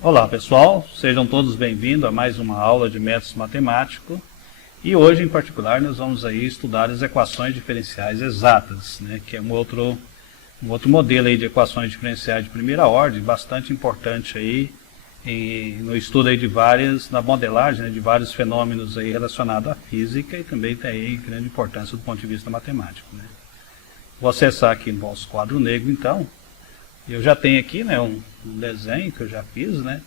Olá pessoal, sejam todos bem-vindos a mais uma aula de métodos matemáticos e hoje em particular nós vamos aí estudar as equações diferenciais exatas, né, que é um outro modelo aí de equações diferenciais de primeira ordem, bastante importante aí no estudo aí na modelagem, né, de vários fenômenos aí relacionados à física e também tem aí grande importância do ponto de vista matemático, né. Vou acessar aqui no nosso quadro negro então. Eu já tenho aqui, né, um desenho que eu já fiz, né.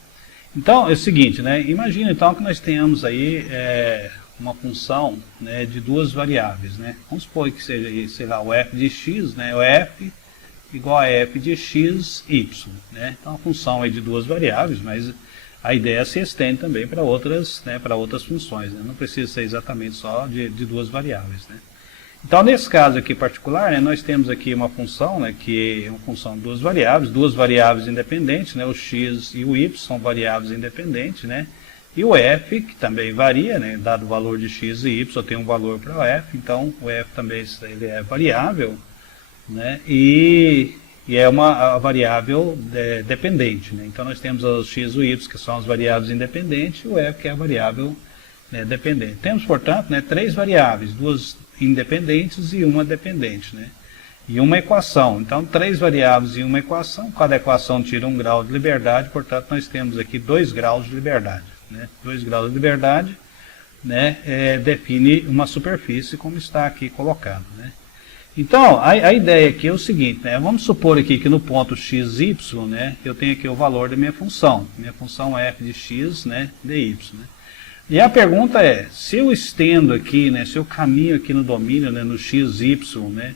Então é o seguinte, né, imagina então que nós tenhamos aí uma função, né, de duas variáveis, né. Vamos supor que seja aí, sei lá, o f de x, né, o f igual a f de x, y, né. Então a função é de duas variáveis, mas a ideia se estende também para outras, né, para outras funções, né. Não precisa ser exatamente só de duas variáveis, né. Então, nesse caso aqui particular, né, nós temos aqui uma função, né, que é uma função de duas variáveis independentes, né, o x e o y são variáveis independentes, né, e o f, que também varia, né, dado o valor de x e y, tem um valor para o f, então o f também ele é variável, né, e é uma variável dependente, né, então nós temos os x e o y, que são as variáveis independentes, e o f, que é a variável dependente. Temos, portanto, né, três variáveis, duas independentes e uma dependente, né? E uma equação. Então, três variáveis e uma equação. Cada equação tira um grau de liberdade, portanto, nós temos aqui 2 graus de liberdade, né? 2 graus de liberdade, né, define uma superfície como está aqui colocado, né? Então, a ideia aqui é o seguinte, né? Vamos supor aqui que no ponto x, y, né, eu tenho aqui o valor da minha função. Minha função é f de x, né, dy, né? E a pergunta é, se eu estendo aqui, né, se eu caminho aqui no domínio, né, no x, y, né,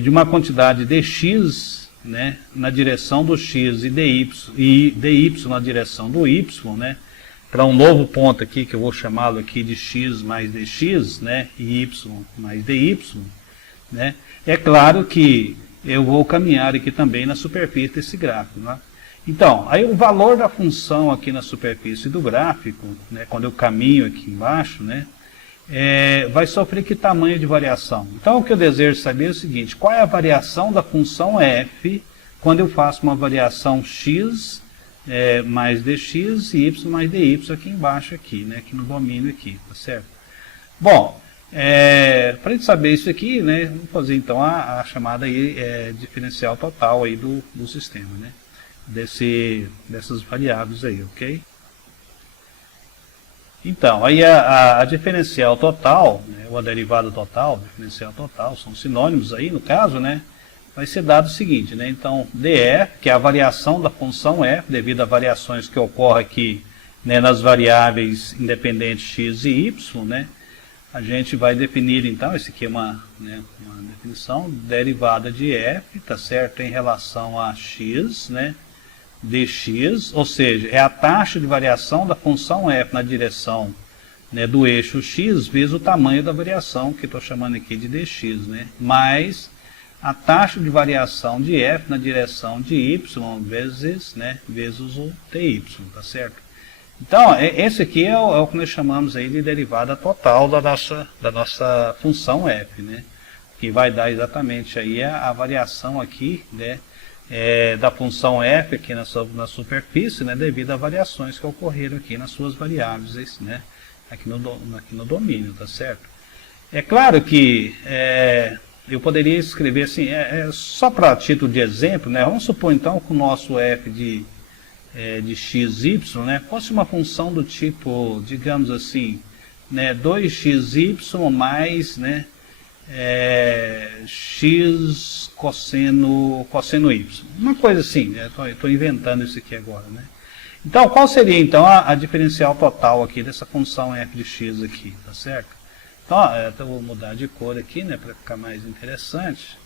de uma quantidade de x, né, na direção do x e dy na direção do y, né, para um novo ponto aqui, que eu vou chamá-lo aqui de x mais dx, né, e y mais dy, né, é claro que eu vou caminhar aqui também na superfície desse gráfico, né? Então, aí o valor da função aqui na superfície do gráfico, né, quando eu caminho aqui embaixo, né, vai sofrer que tamanho de variação? Então, o que eu desejo saber é o seguinte, qual é a variação da função f quando eu faço uma variação x mais dx e y mais dy aqui embaixo, aqui, né, aqui no domínio aqui, tá certo? Bom, para a gente saber isso aqui, né, vamos fazer então a chamada aí, diferencial total aí do sistema, né? Dessas variáveis aí, ok? Então, aí a diferencial total, né, ou a derivada total, diferencial total, são sinônimos aí no caso, né? Vai ser dado o seguinte, né? Então, df, que é a variação da função f, devido a variações que ocorrem aqui, né, nas variáveis independentes x e y, né? A gente vai definir, então, esse aqui é uma definição, derivada de f, tá certo? Em relação a x, né? Dx, ou seja, é a taxa de variação da função f na direção, né, do eixo x vezes o tamanho da variação, que estou chamando aqui de dx, né, mais a taxa de variação de f na direção de y vezes, né, vezes o ty, tá certo? Então, esse aqui é o que nós chamamos aí de derivada total da nossa função f, né, que vai dar exatamente aí a variação aqui, né, da função f aqui na superfície, né, devido a variações que ocorreram aqui nas suas variáveis, né, aqui no domínio, tá certo? É claro que eu poderia escrever assim, só para título de exemplo, né, vamos supor então que o nosso f de x, y, né, fosse uma função do tipo, digamos assim, né, 2xy mais, né, x cosseno y, uma coisa assim, né? Estou inventando isso aqui agora, né? Então, qual seria então a diferencial total aqui dessa função f de x aqui, tá certo? Então, eu vou mudar de cor aqui, né, para ficar mais interessante.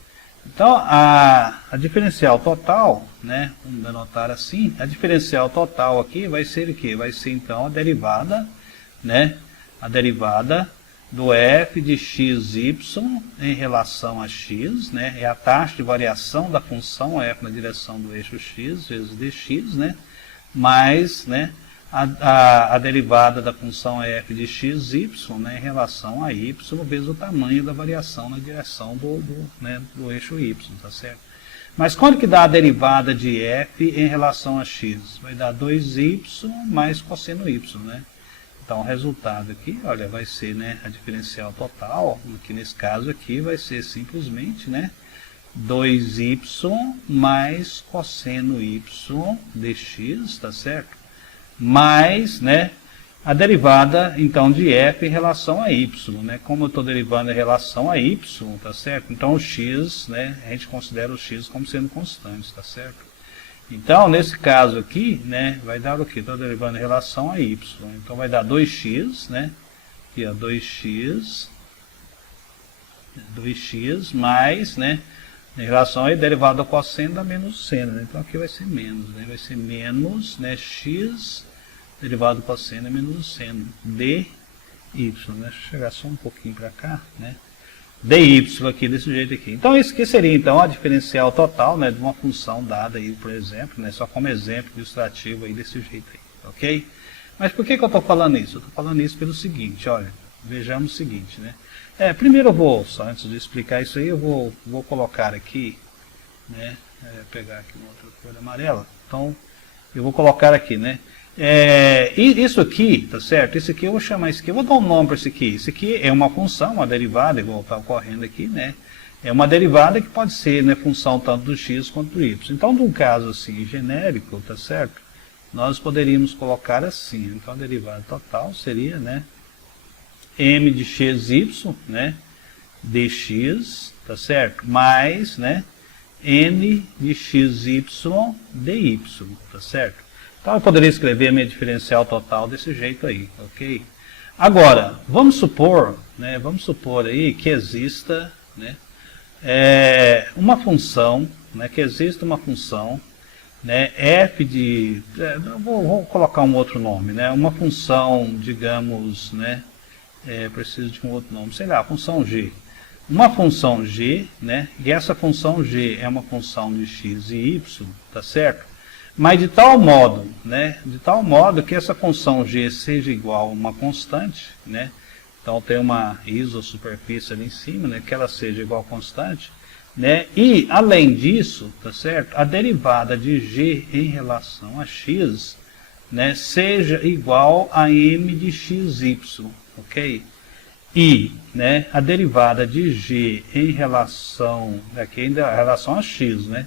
Então, a diferencial total, né, vamos anotar assim, a diferencial total aqui vai ser o quê? Vai ser então a derivada, né, a derivada do f de xy em relação a x, né, é a taxa de variação da função f na direção do eixo x vezes dx, né, mais, né, a derivada da função f de xy, né, em relação a y vezes o tamanho da variação na direção do eixo y, tá certo? Mas quando que dá a derivada de f em relação a x? Vai dar 2y mais cosseno y, né? Então, o resultado aqui, olha, vai ser, né, a diferencial total, que nesse caso aqui vai ser simplesmente, né, 2y mais cosseno y dx, tá certo? Mais, né, a derivada, então, de f em relação a y, né? Como eu estou derivando em relação a y, tá certo? Então, o x, né, a gente considera o x como sendo constante, tá certo? Então, nesse caso aqui, né, vai dar o quê? Estou derivando em relação a y. Então, vai dar 2x, né? Aqui, ó, 2x mais, né, em relação a derivada ao cosseno dá menos seno, né? Então, aqui vai ser menos, né? Vai ser menos, né, x derivado do cosseno é menos o seno, dy, né? Deixa eu chegar só um pouquinho para cá, né? dy aqui, desse jeito aqui. Então, isso aqui seria, então, a diferencial total, né, de uma função dada aí, por exemplo, né, só como exemplo ilustrativo aí, desse jeito aí, ok? Mas por que eu estou falando isso? Eu estou falando isso pelo seguinte, olha, vejamos o seguinte, né? Primeiro eu vou, só antes de explicar isso aí, eu vou colocar aqui, né, pegar aqui uma outra cor amarela. Então, eu vou colocar aqui, né? Isso aqui, tá certo? Isso aqui eu vou chamar isso aqui, eu vou dar um nome para isso aqui. Isso aqui é uma função, uma derivada, igual está ocorrendo aqui, né? É uma derivada que pode ser, né, função tanto do x quanto do y. Então, num caso assim, genérico, tá certo? Nós poderíamos colocar assim. Então, a derivada total seria, né, m de xy, né, dx, tá certo? Mais, né, n de xy dy, tá certo? Então, eu poderia escrever a minha diferencial total desse jeito aí, ok? Agora, vamos supor aí que exista, né, uma função, né, né, f de, vou colocar um outro nome, né, uma função, digamos, né, preciso de um outro nome, sei lá, função g. Uma função g, né, e essa função g é uma função de x e y, tá certo? Mas de tal modo, né, que essa função g seja igual a uma constante, né, então tem uma isosuperfície ali em cima, né, que ela seja igual a constante, né, e além disso, tá certo, a derivada de g em relação a x, né, seja igual a m de xy, ok? E, né, a derivada de g em relação, aqui ainda a relação a x, né,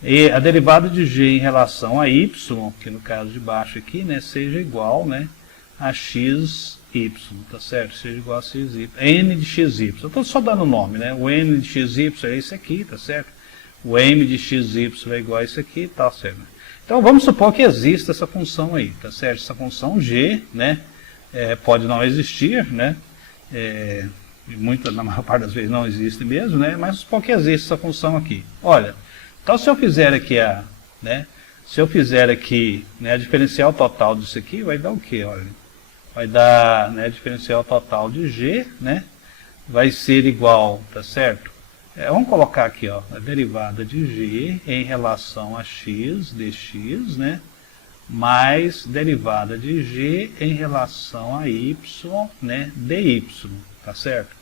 e a derivada de g em relação a y, que no caso de baixo aqui, né, seja igual, né, a xy, tá certo? Seja igual a xy, n de xy. Eu estou só dando o nome, né? O n de xy é esse aqui, tá certo? O m de xy é igual a isso aqui, tá certo? Então, vamos supor que exista essa função aí, tá certo? Essa função g, né, pode não existir, né? Na maior parte das vezes não existe mesmo, né? Mas supor que existe essa função aqui. Olha, então, se eu fizer aqui né, a diferencial total disso aqui, vai dar o quê? Olha, vai dar, né, a diferencial total de g, né, vai ser igual, tá certo? Vamos colocar aqui, ó, a derivada de g em relação a x dx, né, mais derivada de g em relação a y, né, dy, tá certo?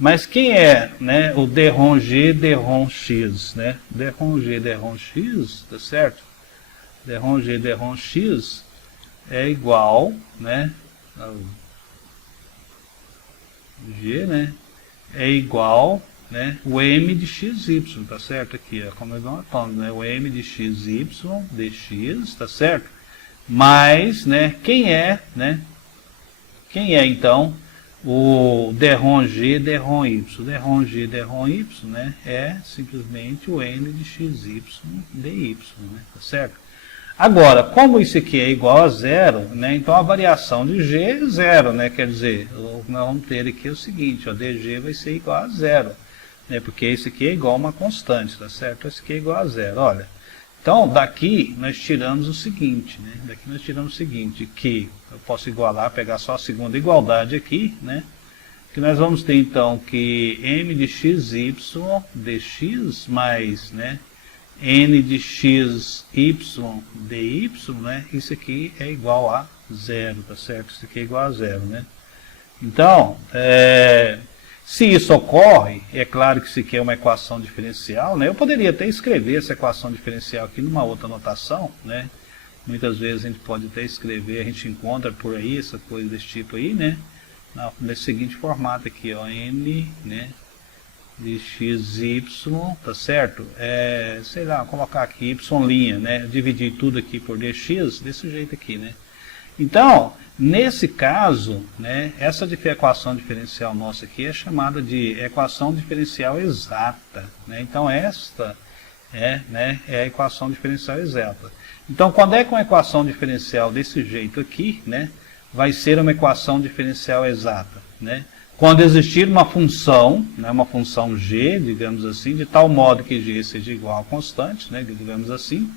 Mas quem é, né, o derrom g, derrom x, né? Derrom g, derrom x, tá certo? Derrom g, derrom x é igual, né, ao g, né, é igual, né, o m de xy, tá certo? Aqui, ó, como nós falamos, né, o m de xy dx, tá certo? Mas, né, quem é então o derrom g, derrom y? Derrom g, derrom y, né, é simplesmente o n de xy dy, né, tá certo? Agora, como isso aqui é igual a zero, né, então a variação de g é zero, né, quer dizer, nós vamos ter aqui o seguinte, ó, dg vai ser igual a zero, né, porque isso aqui é igual a uma constante, tá certo? Isso aqui é igual a zero, olha. Então, daqui nós tiramos o seguinte, né? Que eu posso igualar, pegar só a segunda igualdade aqui, né? Que nós vamos ter então que m de xy dx mais, né, n de xy dy, né? Isso aqui é igual a zero, tá certo? Isso aqui é igual a zero, né? Então, Se isso ocorre, é claro que isso aqui é uma equação diferencial, né? Eu poderia até escrever essa equação diferencial aqui numa outra notação, né? Muitas vezes a gente pode até escrever, a gente encontra por aí essa coisa desse tipo aí, né? Nesse seguinte formato aqui, ó, n, né, de x, y, tá certo? Sei lá, colocar aqui y', né? Dividir tudo aqui por dx, desse jeito aqui, né? Então, nesse caso, né, essa equação diferencial nossa aqui é chamada de equação diferencial exata, né? Então, esta né, é a equação diferencial exata. Então, quando é com a equação diferencial desse jeito aqui, né, vai ser uma equação diferencial exata, né? Quando existir uma função, né, uma função g, digamos assim, de tal modo que g seja igual a constante, né, digamos assim,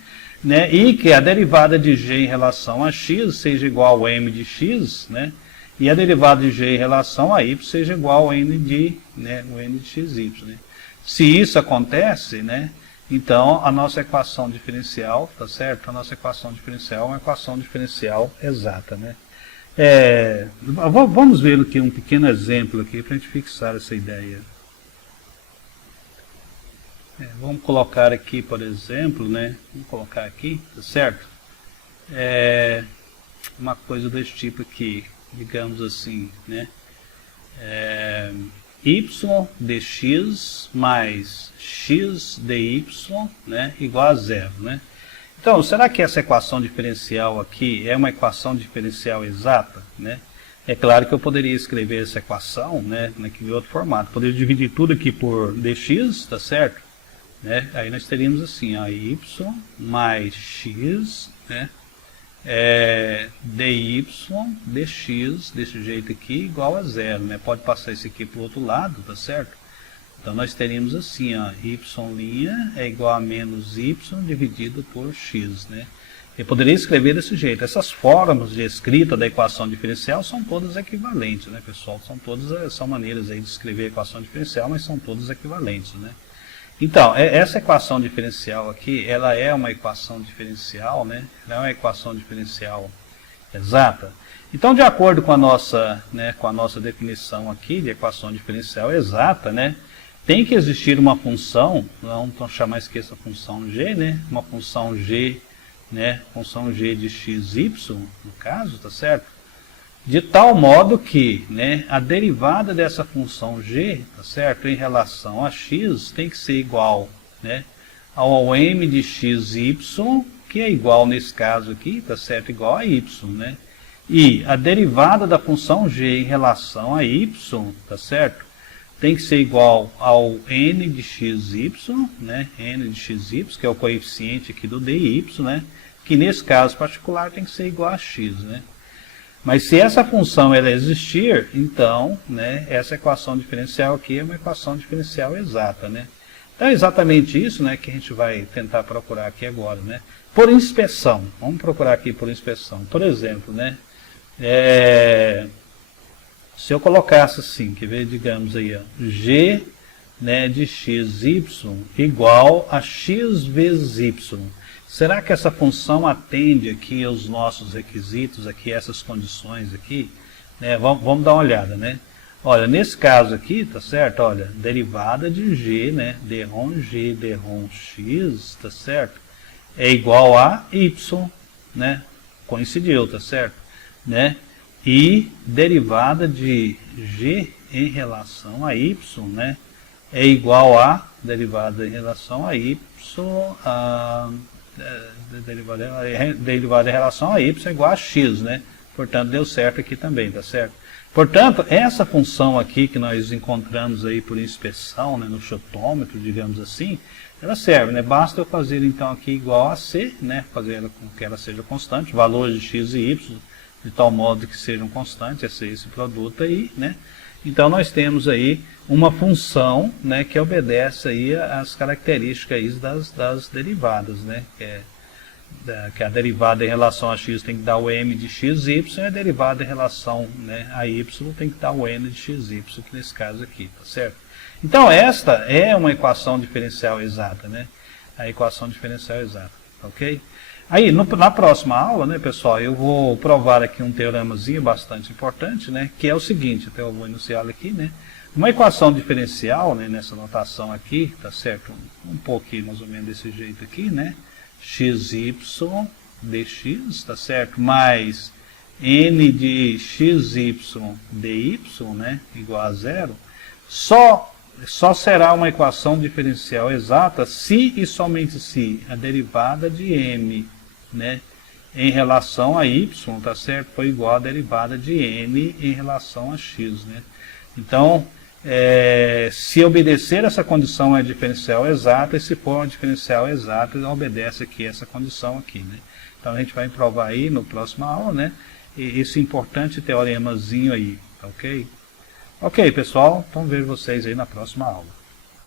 né, e que a derivada de g em relação a x seja igual a m de x, né, e a derivada de g em relação a y seja igual a n de, né, o n de xy. Né. Se isso acontece, né, então a nossa equação diferencial, tá certo? A nossa equação diferencial é uma equação diferencial exata, né. Vamos ver aqui um pequeno exemplo aqui para a gente fixar essa ideia. Vamos colocar aqui, por exemplo, né? Vamos colocar aqui, tá certo? Uma coisa desse tipo aqui, digamos assim, né? Y dx mais x dy, né? Igual a zero, né? Então, será que essa equação diferencial aqui é uma equação diferencial exata, né? É claro que eu poderia escrever essa equação, né, naquele outro formato. Poderia dividir tudo aqui por dx, tá certo? Né? Aí nós teríamos assim, ó, y mais x, né, dy dx, desse jeito aqui, igual a zero, né? Pode passar isso aqui para o outro lado, tá certo? Então nós teríamos assim, ó, y' é igual a menos y dividido por x, né? Eu poderia escrever desse jeito. Essas formas de escrita da equação diferencial são todas equivalentes, né, pessoal? São maneiras aí de escrever a equação diferencial, mas são todas equivalentes, né? Então, essa equação diferencial aqui, ela é uma equação diferencial, né? Ela é uma equação diferencial exata. Então, de acordo com a nossa, né, definição aqui de equação diferencial exata, né, tem que existir uma função, vamos chamar aqui essa função g, né, uma função g, né, função g de x, y, no caso, tá certo? De tal modo que, né, a derivada dessa função g, tá certo, em relação a x, tem que ser igual, né, ao m de x, y, que é igual, nesse caso aqui, tá certo, igual a y, né? E a derivada da função g em relação a y, tá certo, tem que ser igual ao n de xy, né, n de xy, que é o coeficiente aqui do dy, né, que nesse caso particular tem que ser igual a x, né. Mas se essa função ela existir, então, né, essa equação diferencial aqui é uma equação diferencial exata, né. Então é exatamente isso, né, que a gente vai tentar procurar aqui agora, né. Por inspeção, vamos procurar aqui por inspeção. Por exemplo, né, se eu colocasse assim, quer ver, digamos aí, ó, g, né, de xy igual a x vezes y. Será que essa função atende aqui aos nossos requisitos, aqui, essas condições aqui? Vamos dar uma olhada, né? Olha, nesse caso aqui, tá certo? Olha, derivada de g, né, dρ g, dρ x, tá certo? É igual a y, né? Coincidiu, tá certo? Né? E derivada de g em relação a y, né, é igual a derivada em relação a y, derivada em relação a y é igual a x, né? Portanto, deu certo aqui também, tá certo? Portanto, essa função aqui que nós encontramos aí por inspeção, né, no chotômetro, digamos assim, ela serve, né? Basta eu fazer então aqui igual a c, né, fazer ela com que ela seja constante, valores de x e y, de tal modo que sejam constantes, esse produto aí, né? Então nós temos aí uma função, né, que obedece aí às características aí das derivadas, né? Que a derivada em relação a x tem que dar o m de x, y, e a derivada em relação, né, a y tem que dar o n de x, y, que nesse caso aqui, tá certo? Então esta é uma equação diferencial exata, né? A equação diferencial exata, ok? Aí, na próxima aula, né, pessoal, eu vou provar aqui um teoremazinho bastante importante, né, que é o seguinte, até eu vou enunciá-lo aqui, né, Uma equação diferencial, né, nessa notação aqui, tá certo? Um pouquinho mais ou menos desse jeito aqui, né? xy dx, tá certo? Mais n de xy dy, né? Igual a zero. Só será uma equação diferencial exata se e somente se a derivada de m, né, em relação a y, tá certo? For igual à derivada de n em relação a x, né? Então, se obedecer essa condição é diferencial exata, e se for uma diferencial exata, obedece aqui essa condição aqui, né? Então a gente vai provar aí no próximo aula, né? Esse importante teoremazinho aí, ok? Ok, pessoal, então vejo vocês aí na próxima aula.